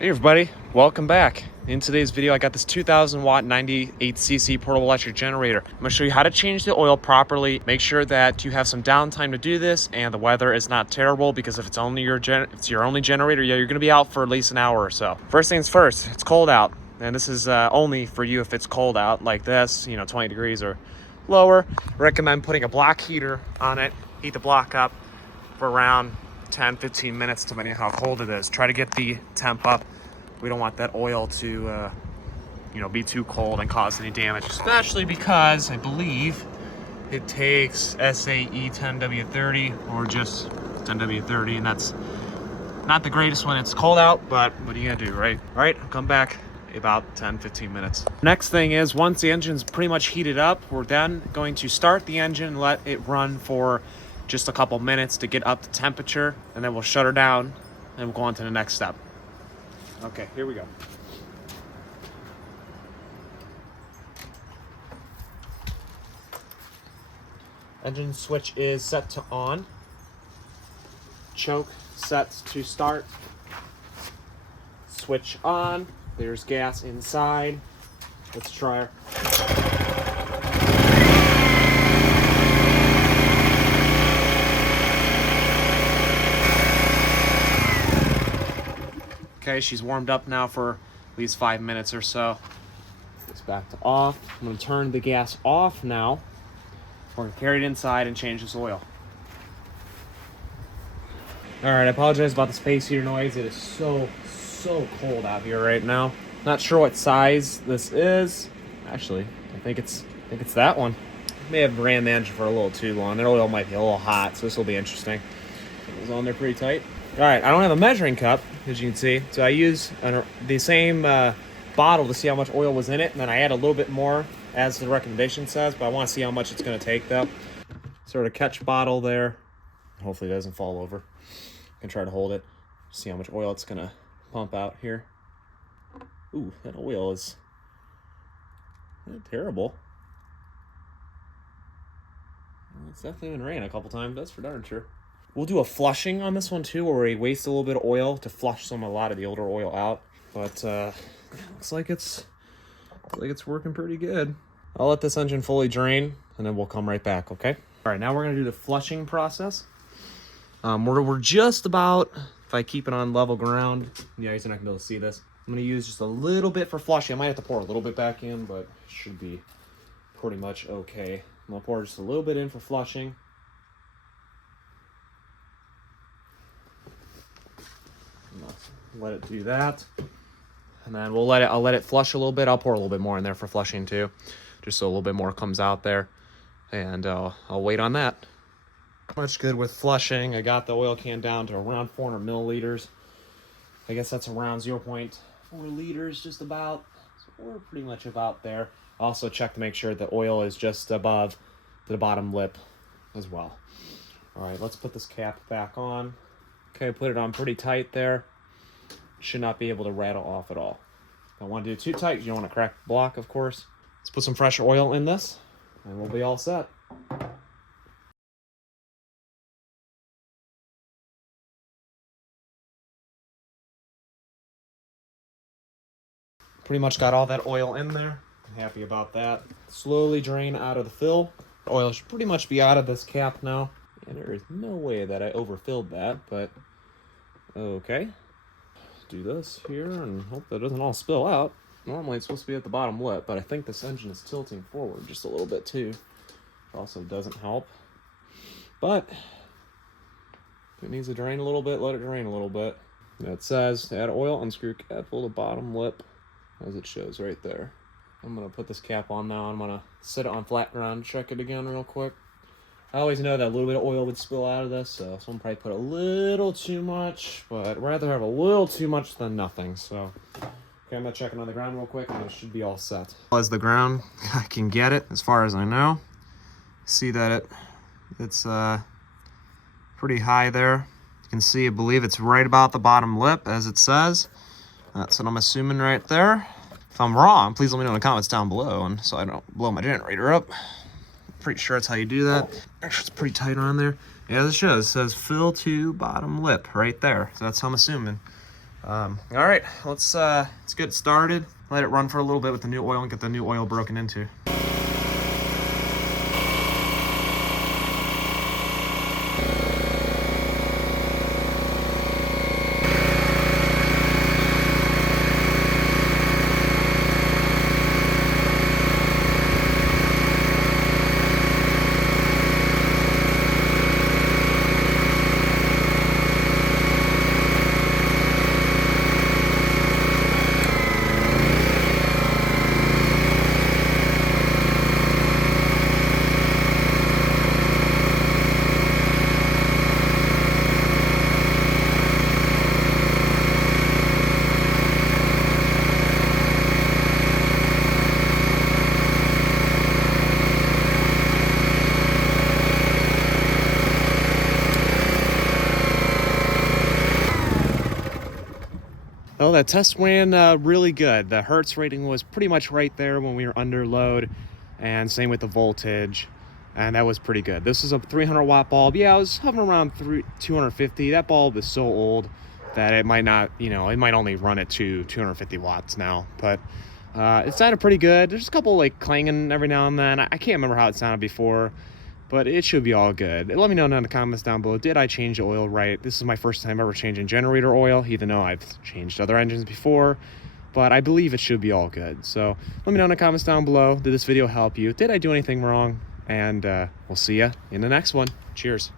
Hey everybody, welcome back. In today's video, I got this 2000 watt 98cc portable electric generator. I'm gonna show you how to change the oil properly. Make sure that you have some downtime to do this and the weather is not terrible, because if it's only your only generator, yeah, you're gonna be out for at least an hour or so. First things first, it's cold out. And this is only for you if it's cold out like this, 20 degrees or lower. Recommend putting a block heater on it. Heat the block up for around 10-15 minutes depending on how cold it is. Try to get the temp up. We don't want that oil to be too cold and cause any damage, especially because I believe it takes SAE 10W30 or just 10W30, and that's not the greatest when it's cold out, but what are you gonna do, right? All right, I'll come back about 10-15 minutes. Next thing is, once the engine's pretty much heated up, we're then going to start the engine and let it run for just a couple minutes to get up to temperature, and then we'll shut her down and we'll go on to the next step. Okay, here we go. Engine switch is set to on. Choke set to start. Switch on. There's gas inside. Let's try her. Okay, she's warmed up now for at least 5 minutes or so. It's back to off. I'm gonna turn the gas off now. We're gonna carry it inside and change this oil. All right, I apologize about the space heater noise. It is so cold out here right now. Not sure what size this is. Actually, I think it's that one. May have ran the engine for a little too long. That oil might be a little hot, so this will be interesting. It was on there pretty tight. All right, I don't have a measuring cup, as you can see, so I use the same bottle to see how much oil was in it, and then I add a little bit more as the recommendation says, but I want to see how much it's going to take though. Sort of catch bottle there. Hopefully it doesn't fall over. I can try to hold it, see how much oil it's going to pump out here. Ooh, that oil is terrible. It's definitely been raining a couple times, that's for darn sure. We'll do a flushing on this one too, where we waste a little bit of oil to flush a lot of the older oil out. But looks like it's working pretty good. I'll let this engine fully drain and then we'll come right back, okay? All right, now we're gonna do the flushing process. We're just about, if I keep it on level ground, yeah, you're not gonna be able to see this. I'm gonna use just a little bit for flushing. I might have to pour a little bit back in, but it should be pretty much okay. I'm gonna pour just a little bit in for flushing. Let it do that, and then I'll let it flush a little bit. I'll pour a little bit more in there for flushing too, just so a little bit more comes out there, and I'll wait on that. Much good with flushing. I got the oil can down to around 400 milliliters. I guess that's around 0.4 liters, just about. So we're pretty much about there. Also check to make sure the oil is just above the bottom lip as well. All right, let's put this cap back on. Okay, put it on pretty tight there. Should not be able to rattle off at all. Don't want to do it too tight. You don't want to crack the block, of course. Let's put some fresh oil in this, and we'll be all set. Pretty much got all that oil in there. I'm happy about that. Slowly drain out of the fill. The oil should pretty much be out of this cap now. And there is no way that I overfilled that, but okay. Do this here and hope that doesn't all spill out. Normally it's supposed to be at the bottom lip, but I think this engine is tilting forward just a little bit too. It also doesn't help. But if it needs to drain a little bit, let it drain a little bit. It says add oil, unscrew cap, pull the bottom lip, as it shows right there. I'm gonna put this cap on now. I'm gonna set it on flat ground, check it again real quick. I always know that a little bit of oil would spill out of this, so someone probably put a little too much, but I'd rather have a little too much than nothing, so. Okay, I'm gonna check it on the ground real quick, and it should be all set. As the ground, I can get it, as far as I know. See that it's pretty high there. You can see, I believe it's right about the bottom lip, as it says. That's what I'm assuming right there. If I'm wrong, please let me know in the comments down below, and so I don't blow my generator up. Pretty sure that's how you do that. Actually, it's pretty tight on there. Yeah, as it shows, it says fill to bottom lip right there. So that's how I'm assuming. All right, let's get started. Let it run for a little bit with the new oil and get the new oil broken into. Well, that test ran really good. The Hertz rating was pretty much right there when we were under load, and same with the voltage, and that was pretty good. This is a 300 watt bulb. Yeah, I was hovering around 250. That bulb is so old that it might not, it might only run at 250 watts now, but it sounded pretty good. There's a couple like clanging every now and then. I can't remember how it sounded before, but it should be all good. Let me know in the comments down below, did I change the oil right? This is my first time ever changing generator oil, even though I've changed other engines before, but I believe it should be all good. So let me know in the comments down below, did this video help you? Did I do anything wrong? And we'll see ya in the next one. Cheers.